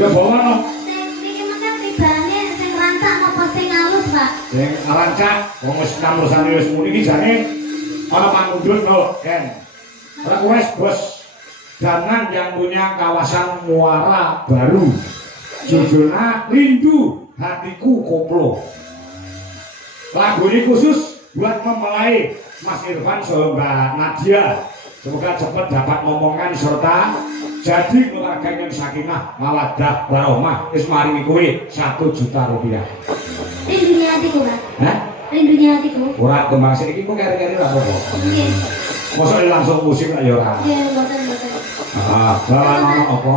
Ya bawa no. Iki mengke tibane sing rancak apa sing halus, Pak? Sing rancak wong wis kamrusane wis muni iki jane ana pangundhut lho, Ken. Request bos Danan yang punya kawasan Muara Baru. Judulnya Rindu Hatiku Koplo. Lagu ini khusus buat mempelai Mas Irfan sama Mbak Nadia. Semoga cepat dapat ngomongan serta jadi keluarga yang sakinah mawaddah warahmah. Wis maringi kowe 1 juta rupiah. Rindunya hatiku, Pak. Hah? Rindunya hatiku. Ora kembang sik iki kok kere-kere ra apa-apa. Nggih. Mosok langsung musik lah ya ora. Nggih, mboten. Ah, bawa ono apa?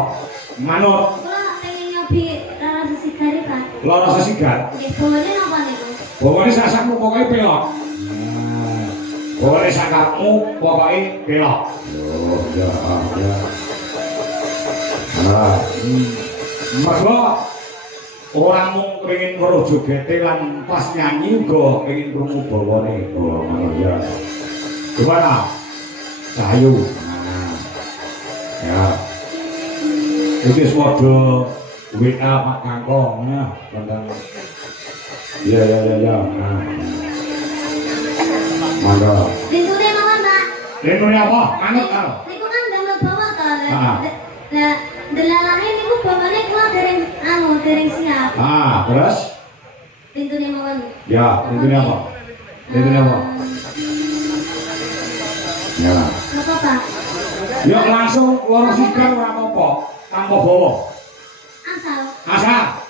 Manut. Kula pengen nyobi rara sesigari, Pak. Loro sesigar. Nggih, bawane napa niku? Bawane sasakmu pokoke pelok. Bawane sakakmu pokoke pelok. Oh, ya. Nah, mergo orang mung pengen weruh jogete lan pas nyanyi uga pengen krungu bawane. Oh, ya. Gimana? Cahayu. Ya. Iki semoga WA Pak Kangkong ya, tentang. Ya. Nah. Mangga. Rindune mawon, Pak. Rindune apa? Manut karo. Niku kan damel bawa to. Heeh. Lah, delalahe niku bawane kula dereng siap. Terus? Rindune mawon. Ya, rindune apa? Rindune apa? Ya. Napa, Pak? Ya langsung loro sigar ora apa-apa, tanpa bawa. Asal.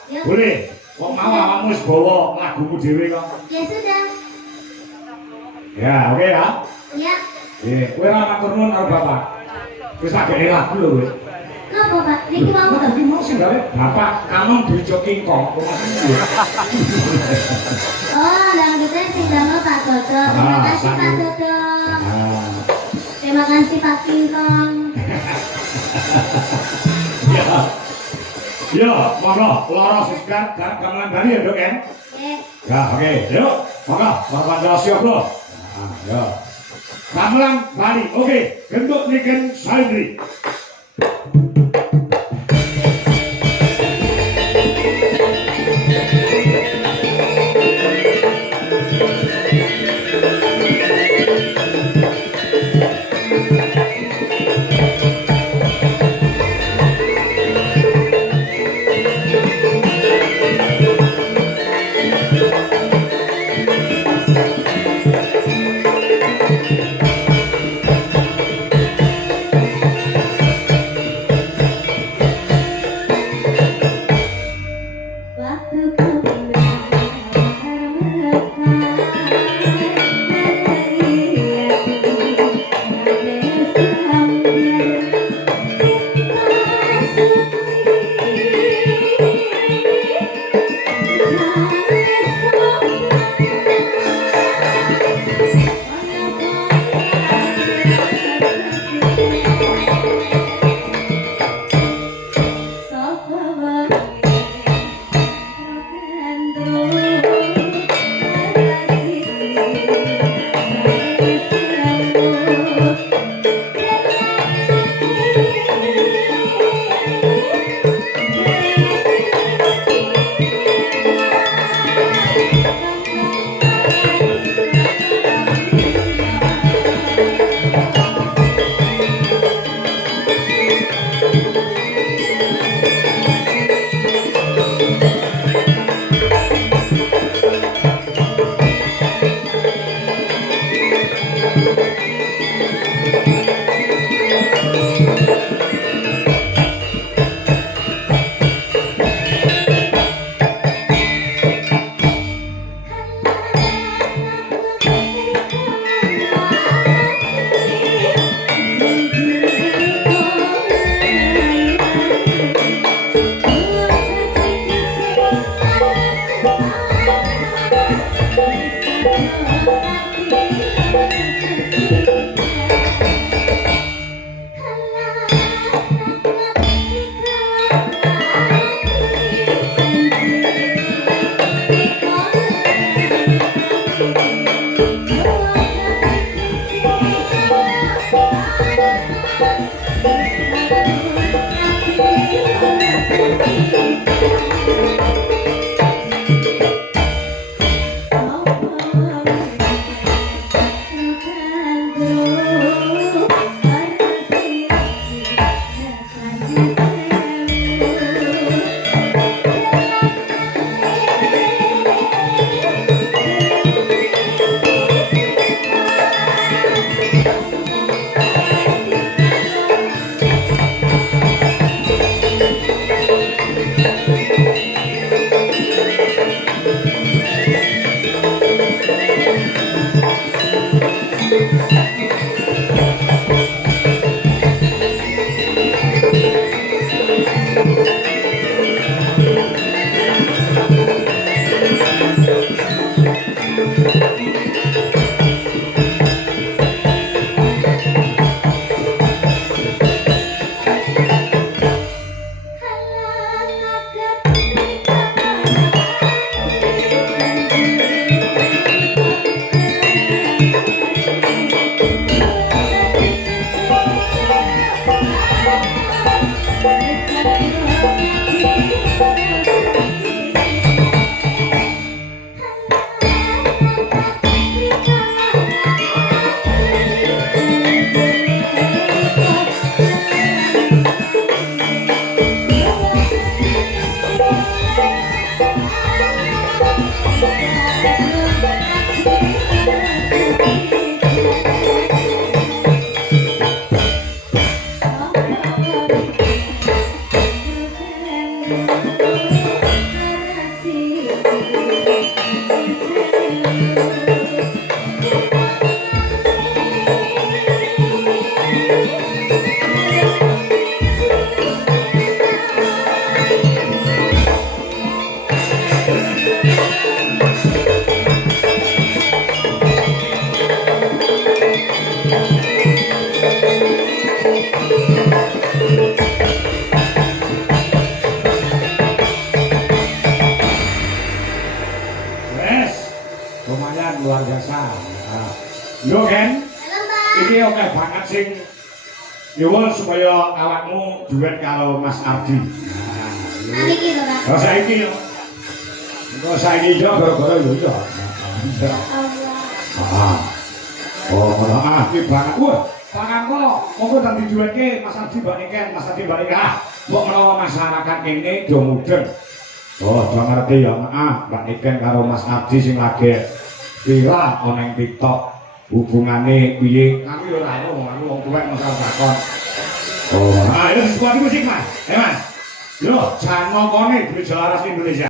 Ya. Boleh. Wong mau awakmu wis bawa lagumu dhewe kok. Ya sudah. Ya, oke ya. Ya. Kowe ora matur nuwun karo Bapak. Wis tak gene lagu lho kowe. Napa, Pak? Niki mau Tapi mau sing gawe Bapak kanon dijo kingkong. Oh, dangdutnya sing damel Pak Dodo. Terima kasih Pak Dodo. Terima kasih Pak Kingkong. Ya, monggo, loro sigar dan gamelan Bali ya, Dok, kan? Ya, oke. Yuk, monggo, Bapak siap, Bro. Ya. Gamelan Bali. Oke, gendut niken Saindri. Thank you. Lumayan luar biasa. Nah, yo Ken, ini oke banget sing nyuwun supaya awakmu duet karo Mas Ardi. Nah, Niki lho, Pak. kalau saiki yo, kalau saiki yo gara-gara yo yo. Allah. Oh, iki banget. Wah, pangangko, monggo tak diduetke Mas Ardi Mbak Niken, Mas Ardi Mbak Niken. Mbok menawa masyarakat kene do mudeng. Oh, do ngerti ya, Mbak Niken karo Mas Ardi sing lagi viral ana ing TikTok. Hubungane piye? Aku yo ora ono, aku wong tuwek masalah takon. Oh, ayo sebuah musik, Mas. Mas. Yo, jangan ngomongin duit Jalaras Indonesia.